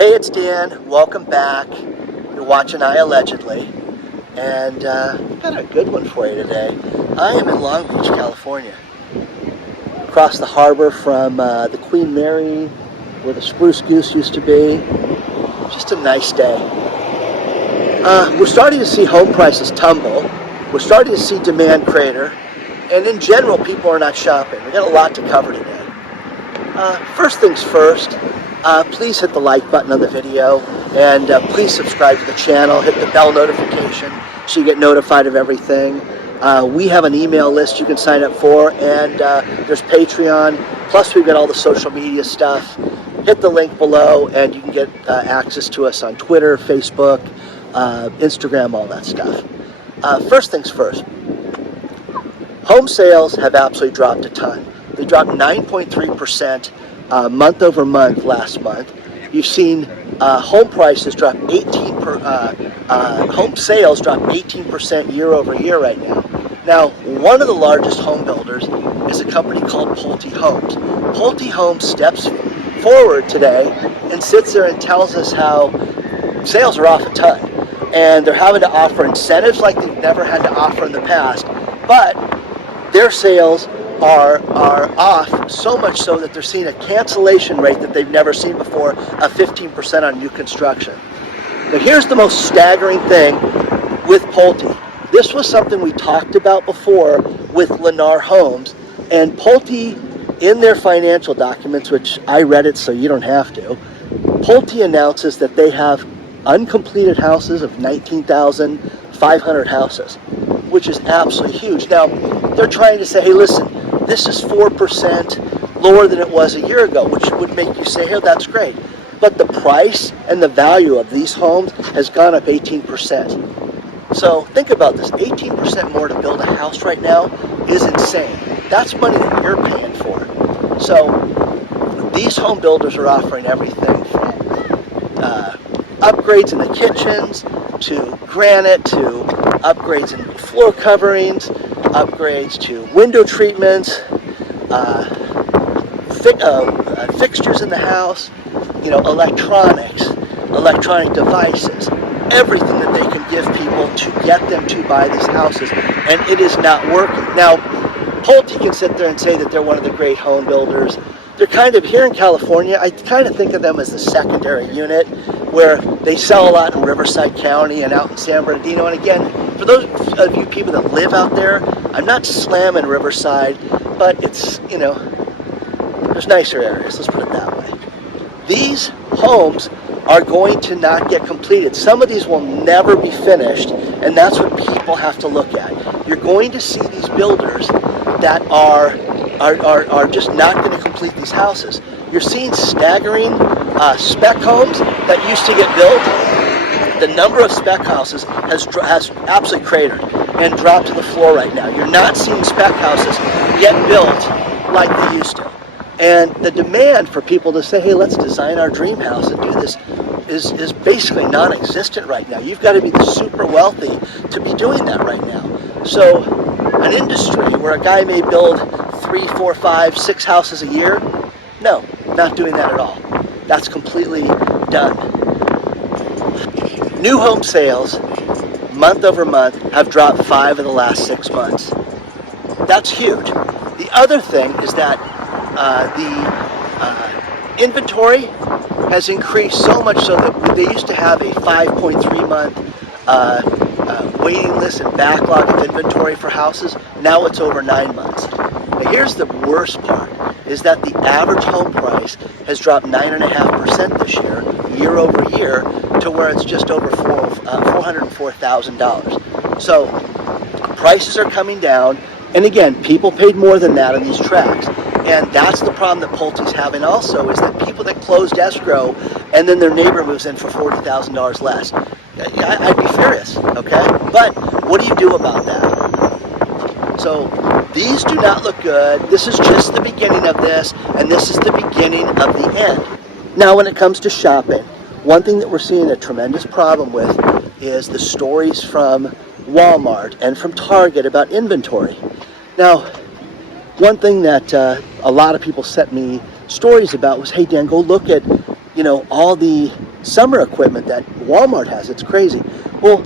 Hey, it's Dan. Welcome back. You're watching iAllegedly, and I've got a good one for you today. I am in Long Beach, California, across the harbor from the Queen Mary, where the Spruce Goose used to be. Just a nice day. We're starting to see home prices tumble. We're starting to see demand crater, and in general, people are not shopping. We got a lot to cover today. First things first. Please hit the like button on the video, and please subscribe to the channel. Hit the bell notification so you get notified of everything. We have an email list you can sign up for, and there's Patreon. Plus, we've got all the social media stuff. Hit the link below, and you can get access to us on Twitter, Facebook, Instagram, all that stuff. First things first. Home sales have absolutely dropped a ton. They dropped 9.3%. Month over month last month. You've seen home prices drop home sales drop 18% year over year right now. Now, one of the largest home builders is a company called Pulte Homes. Pulte Homes steps forward today and sits there and tells us how sales are off a ton. And they're having to offer incentives like they've never had to offer in the past. But their sales are off so much so that they're seeing a cancellation rate that they've never seen before of 15% on new construction. Now here's the most staggering thing with Pulte. This was something we talked about before with Lennar Homes, and Pulte, in their financial documents, which I read it so you don't have to, Pulte announces that they have uncompleted houses of 19,500 houses, which is absolutely huge. Now, they're trying to say, hey, listen, this is 4% lower than it was a year ago, which would make you say, hey, that's great. But the price and the value of these homes has gone up 18%. So think about this, 18% more to build a house right now is insane. That's money that you're paying for. So these home builders are offering everything from upgrades in the kitchens, to granite, to upgrades in floor coverings, upgrades to window treatments, fixtures in the house, electronics, electronic devices, everything that they can give people to get them to buy these houses, and it is not working. Now, Pulte can sit there and say that they're one of the great home builders. They're kind of, here in California, I kind of think of them as the secondary unit, where they sell a lot in Riverside County and out in San Bernardino. And again, for those of you people that live out there, I'm not slamming Riverside, but it's, there's nicer areas, let's put it that way. These homes are going to not get completed. Some of these will never be finished, and that's what people have to look at. You're going to see these builders that are just not going to complete these houses. You're seeing staggering spec homes that used to get built. The number of spec houses has absolutely cratered and dropped to the floor right now. You're not seeing spec houses get built like they used to. And the demand for people to say, hey, let's design our dream house and do this is basically non-existent right now. You've got to be super wealthy to be doing that right now. So an industry where a guy may build 3, 4, 5, 6 houses a year, no, not doing that at all. That's completely done. New home sales, month over month, have dropped 5 of the last 6 months. That's huge. The other thing is that the inventory has increased so much so that they used to have a 5.3 month waiting list and backlog of inventory for houses. Now it's over 9 months. Now here's the worst part, is that the average home price has dropped 9.5% this year over year, to where it's just over $404,000. So prices are coming down, and again, people paid more than that on these tracks. And that's the problem that Pulte's having also, is that people that closed escrow and then their neighbor moves in for $40,000 less. I'd be furious, okay? But what do you do about that? So these do not look good. This is just the beginning of this, and this is the beginning of the end. Now, when it comes to shopping, one thing that we're seeing a tremendous problem with is the stories from Walmart and from Target about inventory. Now, one thing that a lot of people sent me stories about was, hey Dan, go look at all the summer equipment that Walmart has. It's crazy. Well,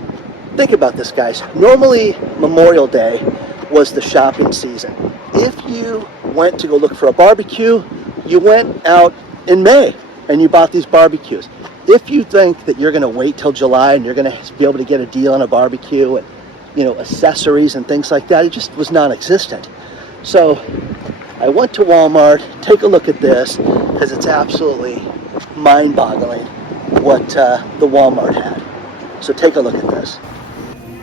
think about this, guys. Normally, Memorial Day was the shopping season. If you went to go look for a barbecue, you went out in May and you bought these barbecues. If you think that you're going to wait till July and you're going to be able to get a deal on a barbecue and, accessories and things like that, it just was non-existent. So I went to Walmart, take a look at this, because it's absolutely mind-boggling what the Walmart had. So take a look at this.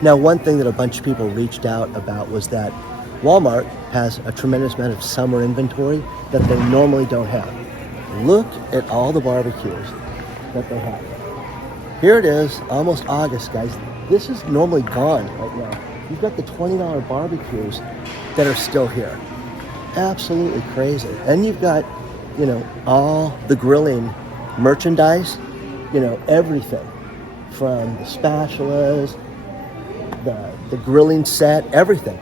Now, one thing that a bunch of people reached out about was that Walmart has a tremendous amount of summer inventory that they normally don't have. Look at all the barbecues that they have. Here it is, almost August, guys. This is normally gone right now. You've got the $20 barbecues that are still here. Absolutely crazy. And you've got, all the grilling merchandise, everything from the spatulas, the grilling set, everything.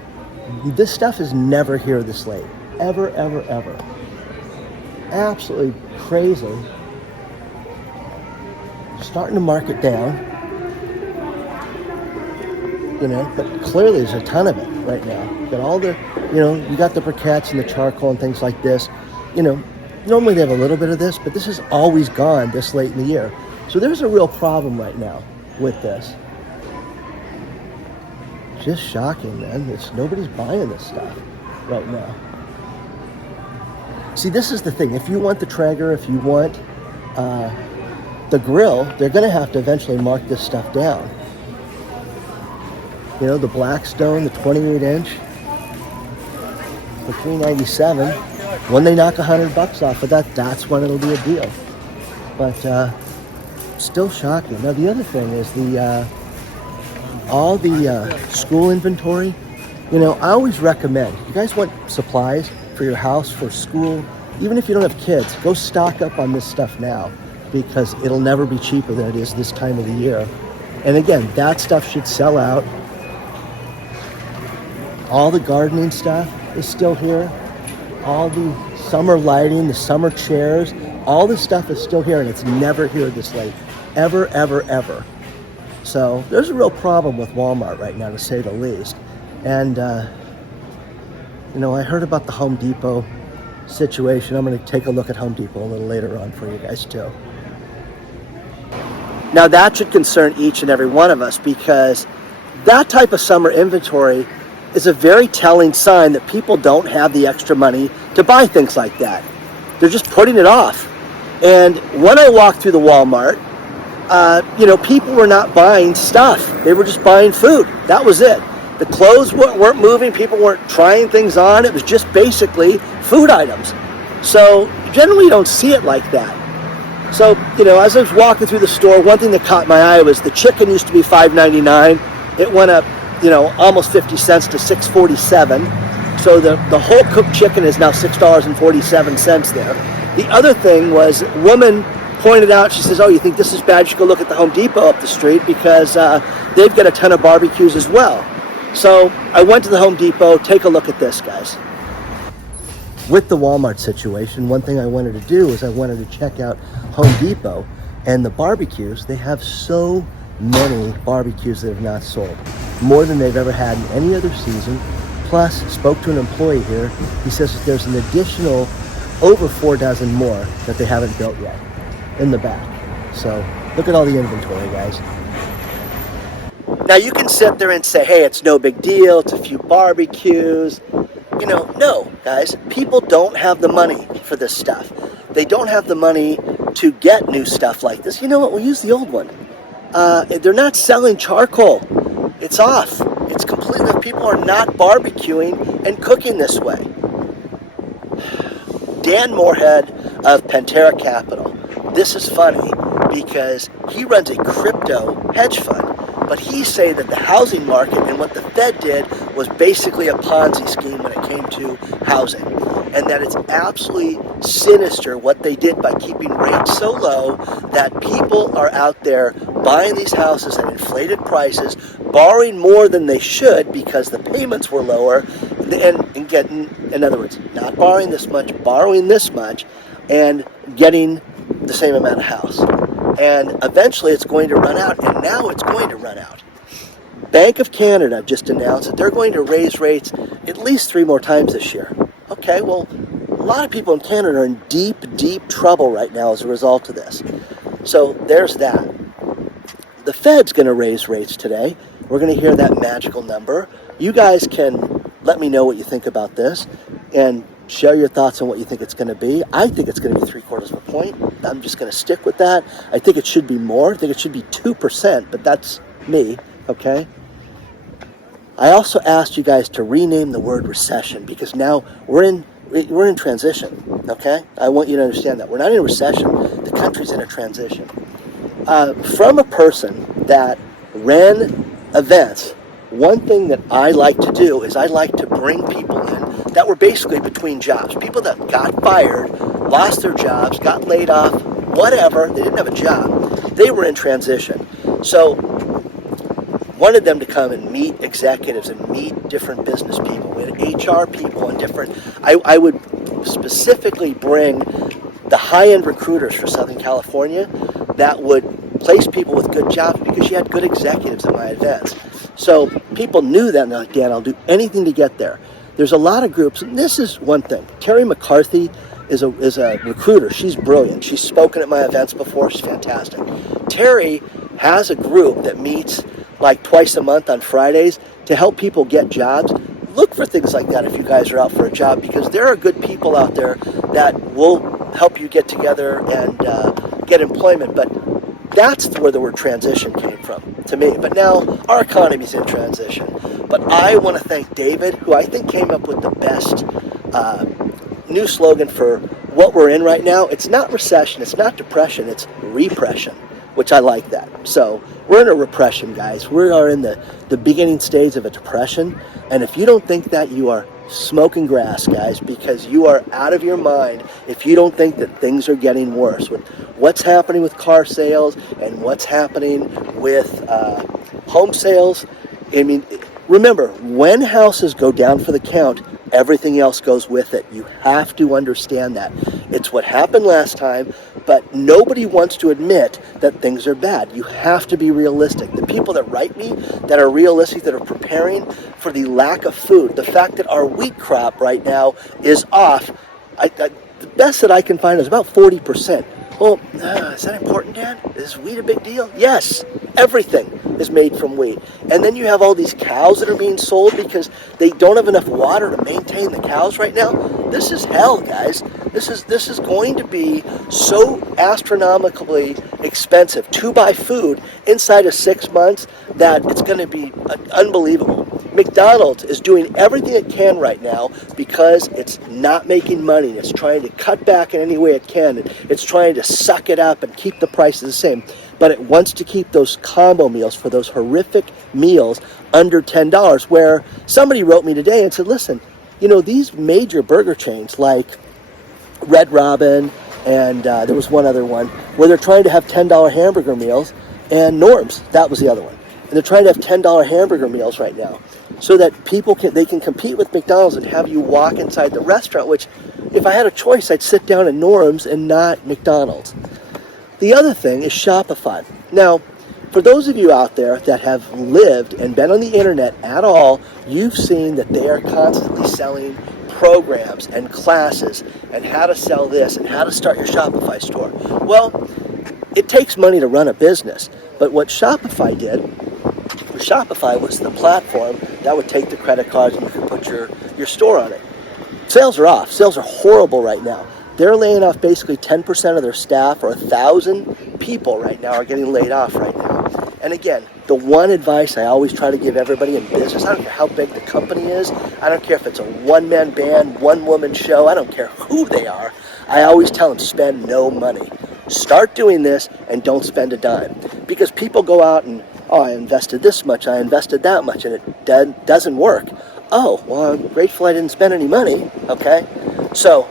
This stuff is never here this late. Ever, ever, ever. Absolutely crazy. Starting to mark it down. But clearly there's a ton of it right now. You got all the, you got the briquettes and the charcoal and things like this. Normally they have a little bit of this, but this is always gone this late in the year. So there's a real problem right now with this. Just shocking, man. Nobody's buying this stuff right now. See, this is the thing. If you want the Traeger, if you want the grill, they're going to have to eventually mark this stuff down. The Blackstone, the 28-inch, for $397. When they knock $100 off of that, that's when it'll be a deal. But still shocking. Now, the other thing is all the school inventory. I always recommend, you guys want supplies for your house, for school, even if you don't have kids, go stock up on this stuff now, because it'll never be cheaper than it is this time of the year. And again, that stuff should sell out. All the gardening stuff is still here. All the summer lighting, the summer chairs, all this stuff is still here, and it's never here this late. Ever, ever, ever. So there's a real problem with Walmart right now, to say the least. And, I heard about the Home Depot situation. I'm going to take a look at Home Depot a little later on for you guys too. Now that should concern each and every one of us, because that type of summer inventory is a very telling sign that people don't have the extra money to buy things like that. They're just putting it off. And when I walked through the Walmart, people were not buying stuff. They were just buying food. That was it. The clothes weren't moving. People weren't trying things on. It was just basically food items. So generally you don't see it like that. So, as I was walking through the store, one thing that caught my eye was the chicken used to be $5.99. It went up, almost 50 cents to $6.47. So the whole cooked chicken is now $6.47 there. The other thing was, a woman pointed out, she says, "Oh, you think this is bad? You should go look at the Home Depot up the street, because they've got a ton of barbecues as well." So I went to the Home Depot. Take a look at this, guys. With the Walmart situation, one thing I wanted to do is I wanted to check out Home Depot and the barbecues. They have so many barbecues that have not sold, more than they've ever had in any other season. Plus, spoke to an employee here. He says that there's an additional over 4 dozen more that they haven't built yet in the back. So look at all the inventory, guys. Now you can sit there and say, hey, it's no big deal, it's a few barbecues. No, guys, people don't have the money for this stuff. They don't have the money to get new stuff like this. You know what, we'll use the old one. They're not selling charcoal. It's off. It's completely, people are not barbecuing and cooking this way. Dan Moorhead of Pantera Capital. This is funny because he runs a crypto hedge fund, but he say that the housing market and what the Fed did was basically a Ponzi scheme when it came to housing, and that it's absolutely sinister what they did by keeping rates so low that people are out there buying these houses at inflated prices, borrowing more than they should because the payments were lower, and getting, in other words, not borrowing this much, borrowing this much, and getting the same amount of house. And eventually it's going to run out, and now it's going to run out. Bank of Canada just announced that they're going to raise rates at least 3 more times this year. Okay, well, a lot of people in Canada are in deep, deep trouble right now as a result of this. So there's that. The Fed's going to raise rates today. We're going to hear that magical number. You guys can let me know what you think about this and share your thoughts on what you think it's going to be. I think it's going to be 3/4 of a point. I'm just going to stick with that. I think it should be more. I think it should be 2%, but that's me, okay? I also asked you guys to rename the word recession because now we're in transition, okay? I want you to understand that. We're not in a recession. The country's in a transition. From a person that ran events, one thing that I like to do is I like to bring people in that were basically between jobs. People that got fired, lost their jobs, got laid off, whatever. They didn't have a job. They were in transition. So wanted them to come and meet executives and meet different business people, with HR people and different. I would specifically bring the high-end recruiters for Southern California that would place people with good jobs because you had good executives at my events. So people knew that, and they're like, Dan, I'll do anything to get there. There's a lot of groups, and this is one thing. Terry McCarthy is a recruiter. She's brilliant. She's spoken at my events before. She's fantastic. Terry has a group that meets like twice a month on Fridays to help people get jobs. Look for things like that if you guys are out for a job, because there are good people out there that will help you get together and get employment. But that's where the word transition came from to me. But now our economy's in transition. But I want to thank David, who I think came up with the best new slogan for what we're in right now. It's not recession, it's not depression, it's repression, which I like that. So we're in a repression, guys. We are in the beginning stage of a depression. And if you don't think that, you are smoking grass, guys, because you are out of your mind if you don't think that things are getting worse with what's happening with car sales and what's happening with home sales. I mean, remember, when houses go down for the count, everything else goes with it. You have to understand that. It's what happened last time, but nobody wants to admit that things are bad. You have to be realistic. The people that write me that are realistic, that are preparing for the lack of food, the fact that our wheat crop right now is off, the best that I can find is about 40%. Well, is that important, Dan? Is wheat a big deal? Yes, everything is made from wheat. And then you have all these cows that are being sold because they don't have enough water to maintain the cows right now. This is hell, guys. This is going to be so astronomically expensive to buy food inside of 6 months that it's going to be unbelievable. McDonald's is doing everything it can right now because it's not making money. It's trying to cut back in any way it can. It's trying to suck it up and keep the prices the same. But it wants to keep those combo meals for those horrific meals under $10, where somebody wrote me today and said, listen, you know, these major burger chains like Red Robin and there was one other one where they're trying to have $10 hamburger meals, and Norm's, that was the other one. And they're trying to have $10 hamburger meals right now so that they can compete with McDonald's and have you walk inside the restaurant, which if I had a choice, I'd sit down at Norm's and not McDonald's. The other thing is Shopify. Now, for those of you out there that have lived and been on the internet at all, you've seen that they are constantly selling programs and classes and how to sell this and how to start your Shopify store. Well, it takes money to run a business, but what Shopify did, Shopify was the platform that would take the credit cards and you could put your store on it. Sales are off. Sales are horrible right now. They're laying off basically 10% of their staff, or 1,000 people right now are getting laid off right now. And again, the one advice I always try to give everybody in business, I don't care how big the company is, I don't care if it's a one-man band, one-woman show, I don't care who they are, I always tell them spend no money. Start doing this and don't spend a dime. Because people go out and, oh, I invested this much, I invested that much, and it doesn't work. Oh, well, I'm grateful I didn't spend any money, okay? So,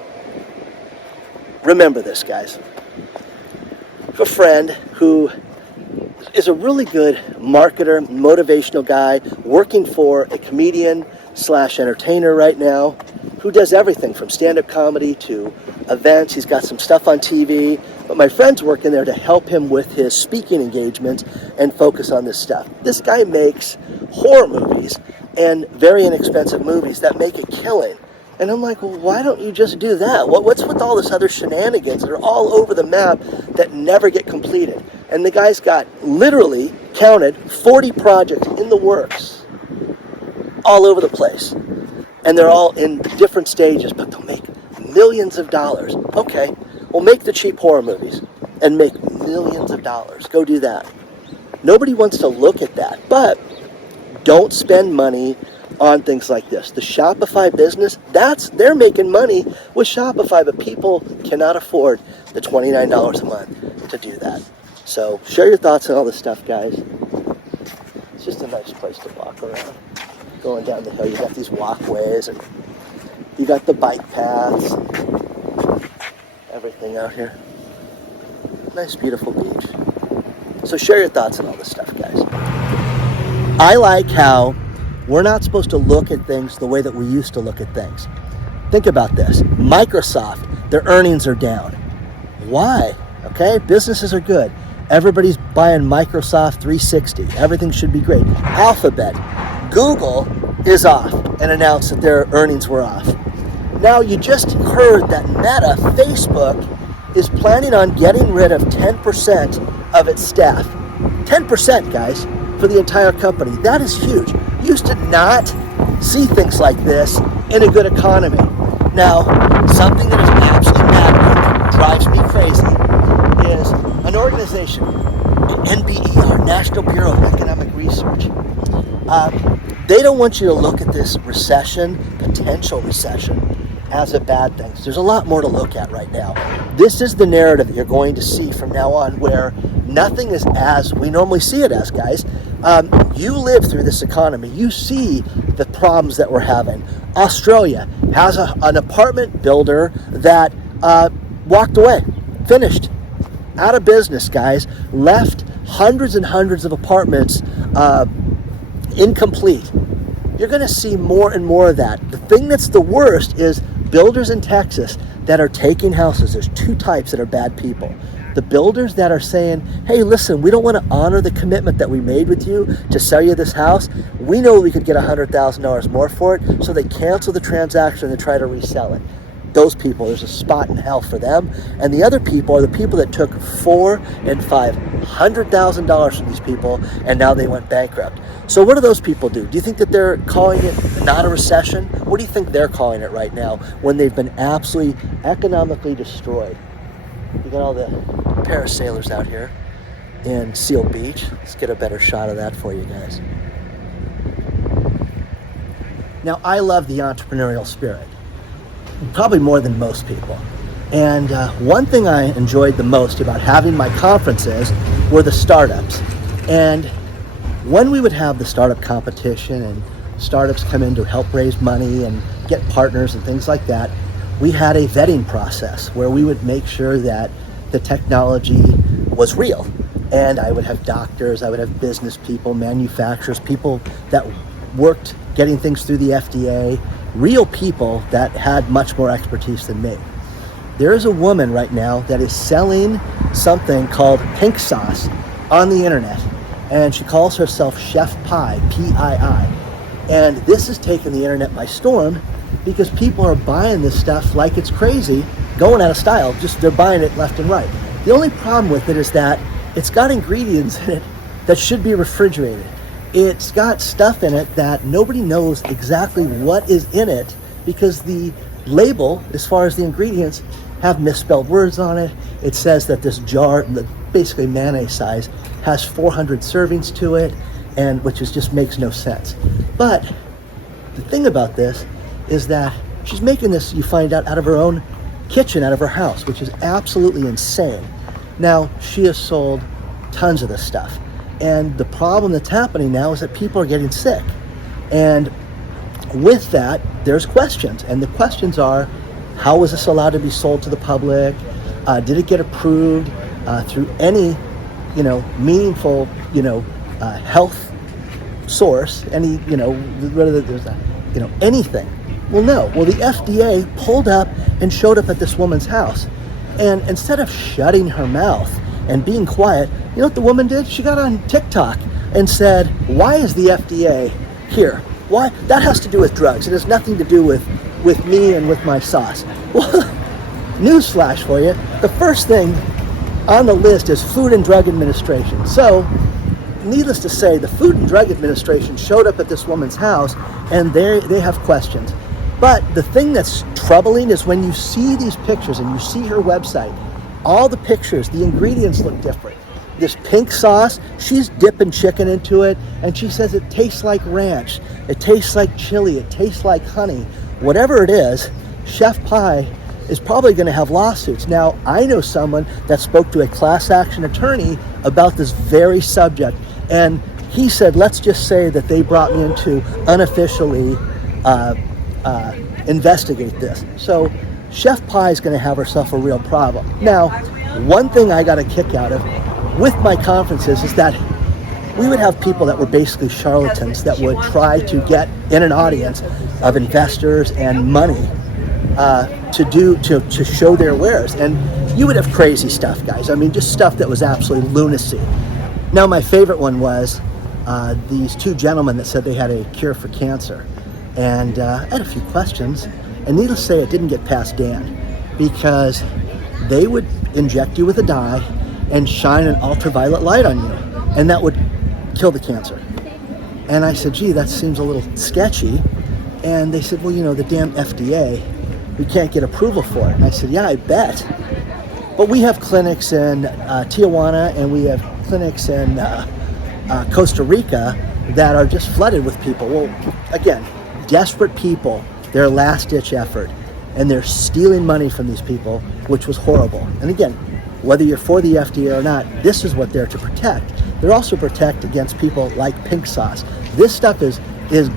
remember this, guys. I have a friend who is a really good marketer, motivational guy, working for a comedian / entertainer right now, who does everything from stand-up comedy to events. He's got some stuff on TV. But my friends work in there to help him with his speaking engagements and focus on this stuff. This guy makes horror movies and very inexpensive movies that make a killing. And I'm like, well, why don't you just do that? What's with all this other shenanigans that are all over the map that never get completed? And the guy's got, literally, counted 40 projects in the works all over the place. And they're all in different stages, but they'll make millions of dollars. Okay, well, make the cheap horror movies and make millions of dollars. Go do that. Nobody wants to look at that, but don't spend money on things like this. The Shopify business, they're making money with Shopify, but people cannot afford the $29 a month to do that. So share your thoughts on all this stuff, guys. It's just a nice place to walk around. Going down the hill, you got these walkways, and you got the bike paths, everything out here. Nice, beautiful beach. So share your thoughts on all this stuff, guys. I like how we're not supposed to look at things the way that we used to look at things. Think about this. Microsoft, their earnings are down. Why? Okay, businesses are good. Everybody's buying Microsoft 360. Everything should be great. Alphabet, Google is off and announced that their earnings were off. Now you just heard that Meta, Facebook, is planning on getting rid of 10% of its staff. 10%, guys, for the entire company. That is huge. You used to not see things like this in a good economy. Now, something that is absolutely mad, drives me crazy, is an organization, NBER, National Bureau of Economic Research. They don't want you to look at this recession, potential recession, as a bad thing. There's a lot more to look at right now. This is the narrative that you're going to see from now on, where nothing is as we normally see it as, guys. You live through this economy. You see the problems that we're having. Australia has an apartment builder that walked away, finished, out of business, guys, left hundreds and hundreds of apartments incomplete. You're going to see more and more of that. The thing that's the worst is builders in Texas that are taking houses. There's two types that are bad people. The builders that are saying, hey, listen, we don't want to honor the commitment that we made with you to sell you this house. We know we could get $100,000 more for it, so they cancel the transaction and try to resell it. Those people, there's a spot in hell for them. And the other people are the people that took $400,000 and $500,000 from these people, and now they went bankrupt. So what do those people do? Do you think that they're calling it not a recession? What do you think they're calling it right now when they've been absolutely economically destroyed? You got all the parasailers out here in Seal Beach. Let's get a better shot of that for you guys. Now, I love the entrepreneurial spirit, probably more than most people. And one thing I enjoyed the most about having my conferences were the startups. And when we would have the startup competition and startups come in to help raise money and get partners and things like that, we had a vetting process where we would make sure that the technology was real. And I would have doctors, I would have business people, manufacturers, people that worked getting things through the FDA, real people that had much more expertise than me. There is a woman right now that is selling something called pink sauce on the internet, and she calls herself Chef Pie, P-I-I. And this has taken the internet by storm because people are buying this stuff like it's crazy, going out of style, just they're buying it left and right. The only problem with it is that it's got ingredients in it that should be refrigerated. It's got stuff in it that nobody knows exactly what is in it because the label, as far as the ingredients, have misspelled words on it. It says that this jar, basically mayonnaise size, has 400 servings to it, and which just makes no sense. But the thing about this is that she's making this, you find out of her own kitchen, out of her house, which is absolutely insane. Now, she has sold tons of this stuff. And the problem that's happening now is that people are getting sick. And with that, there's questions. And the questions are, how was this allowed to be sold to the public? Did it get approved through any, meaningful, health source? Any, whether there's anything. Well, no. Well, the FDA pulled up and showed up at this woman's house. And instead of shutting her mouth and being quiet, you know what the woman did? She got on TikTok and said, why is the FDA here? Why? That has to do with drugs. It has nothing to do with me and with my sauce. Well, newsflash for you, the first thing on the list is Food and Drug Administration. So, needless to say, the Food and Drug Administration showed up at this woman's house, and they have questions. But the thing that's troubling is when you see these pictures and you see her website, all the pictures, the ingredients look different. This pink sauce, she's dipping chicken into it, and she says it tastes like ranch, it tastes like chili, it tastes like honey. Whatever it is, Chef Pie is probably going to have lawsuits. Now, I know someone that spoke to a class action attorney about this very subject, and he said, let's just say that they brought me in to unofficially investigate this. So Chef Pie is going to have herself a real problem. Now, one thing I got a kick out of with my conferences is that we would have people that were basically charlatans that would try to get in an audience of investors and money to show their wares. And you would have crazy stuff, guys. I mean, just stuff that was absolutely lunacy. Now, my favorite one was these two gentlemen that said they had a cure for cancer. And I had a few questions, and needless to say, it didn't get past Dan, because they would inject you with a dye and shine an ultraviolet light on you, and that would kill the cancer. And I said, gee, that seems a little sketchy. And they said, well, you know, the damn FDA, we can't get approval for it. And I said, yeah, I bet. But we have clinics in Tijuana, and we have clinics in Costa Rica that are just flooded with people. Well, again, desperate people, their last-ditch effort, and they're stealing money from these people, which was horrible. And again, whether you're for the FDA or not, this is what they're to protect. They're also protect against people like pink sauce. This stuff is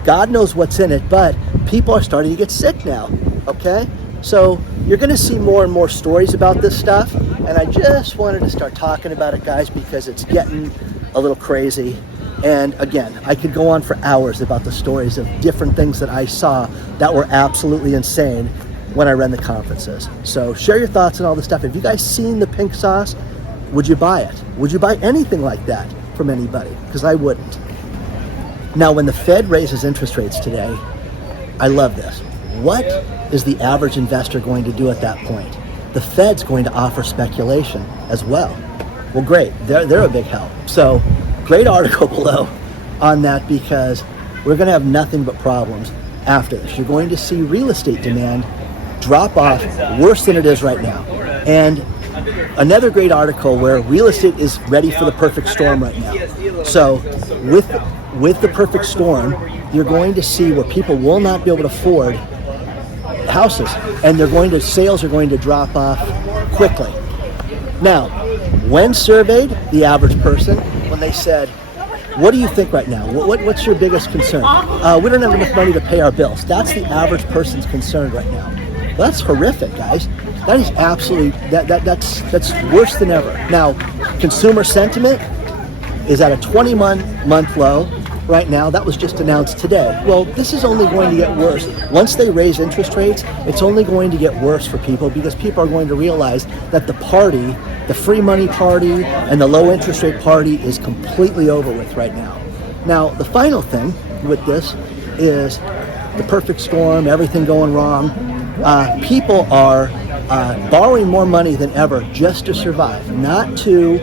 God knows what's in it, but people are starting to get sick now, okay? So you're gonna see more and more stories about this stuff, and I just wanted to start talking about it, guys, because it's getting a little crazy. And again, I could go on for hours about the stories of different things that I saw that were absolutely insane when I ran the conferences. So share your thoughts on all this stuff. Have you guys seen the pink sauce? Would you buy it? Would you buy anything like that from anybody? Because I wouldn't. Now, when the Fed raises interest rates today, I love this. What is the average investor going to do at that point? The Fed's going to offer speculation as well. Well, great. They're a big help. So great article below on that, because we're going to have nothing but problems after this. You're going to see real estate demand drop off worse than it is right now. And another great article where real estate is ready for the perfect storm right now. So with the perfect storm, you're going to see where people will not be able to afford houses, and sales are going to drop off quickly. Now, when surveyed, the average person, when they said, what do you think right now? What's your biggest concern? We don't have enough money to pay our bills. That's the average person's concern right now. Well, that's horrific, guys. That is absolutely, that's worse than ever. Now, consumer sentiment is at a 20-month low right now. That was just announced today. Well, this is only going to get worse. Once they raise interest rates, it's only going to get worse for people, because people are going to realize that the party, the free money party and the low interest rate party, is completely over with right now. Now, the final thing with this is the perfect storm, everything going wrong. People are borrowing more money than ever just to survive, not to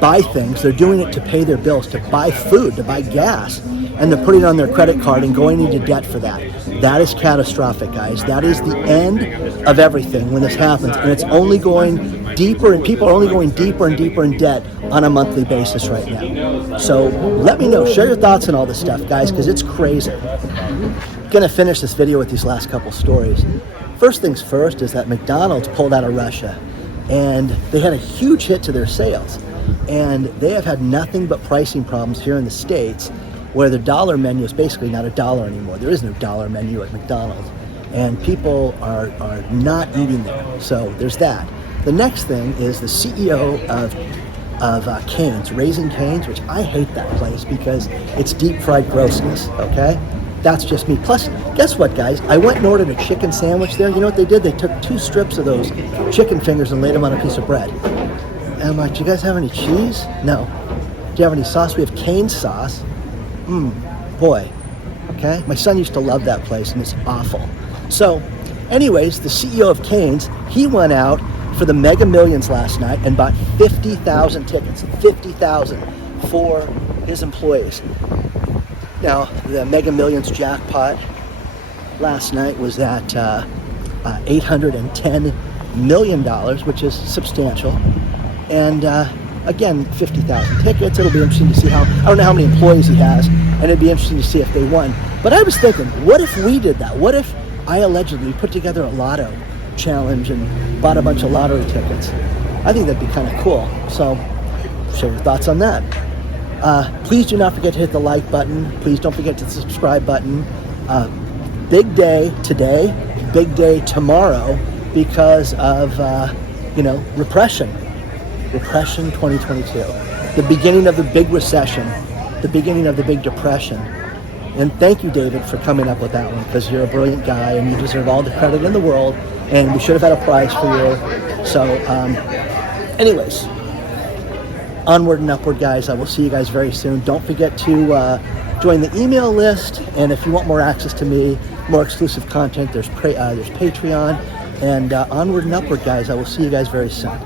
buy things. They're doing it to pay their bills, to buy food, to buy gas, and they're putting it on their credit card and going into debt for that. That is catastrophic, guys. That is the end of everything when this happens, and it's only going deeper, and people are only going deeper and deeper in debt on a monthly basis right now. So let me know, share your thoughts on all this stuff, guys, because it's crazy. Gonna finish this video with these last couple stories. First things first is that McDonald's pulled out of Russia, and they had a huge hit to their sales, and they have had nothing but pricing problems here in the States, where the dollar menu is basically not a dollar anymore. There is no dollar menu at McDonald's, and people are not eating there. So there's that. The next thing is the CEO of Cane's, Raising Cane's, which I hate that place because it's deep fried grossness, okay? that's just me. Plus, guess what, guys? I went and ordered a chicken sandwich there. You know what they did? They took 2 strips of those chicken fingers and laid them on a piece of bread. And I'm like, do you guys have any cheese? No. Do you have any sauce? We have cane sauce. Boy. Okay? My son used to love that place, and it's awful. So, anyways, the CEO of Cane's, he went out for the Mega Millions last night and bought 50,000 tickets. 50,000 for his employees. Now, the Mega Millions jackpot last night was at $810 million, which is substantial. And again, 50,000 tickets. It'll be interesting to see how, I don't know how many employees he has, and it'd be interesting to see if they won. But I was thinking, what if we did that? What if iAllegedly put together a lotto challenge and bought a bunch of lottery tickets? I think that'd be kind of cool. So, share your thoughts on that. Please do not forget to hit the like button. Please don't forget to the subscribe button. Big day today, big day tomorrow because of, Repression. Repression 2022. The beginning of the big recession. The beginning of the big depression. And thank you, David, for coming up with that one, because you're a brilliant guy and you deserve all the credit in the world, and we should have had a prize for you. So, anyways, onward and upward, guys. I will see you guys very soon. Don't forget to join the email list, and if you want more access to me, more exclusive content, there's Patreon, and onward and upward, guys. I will see you guys very soon.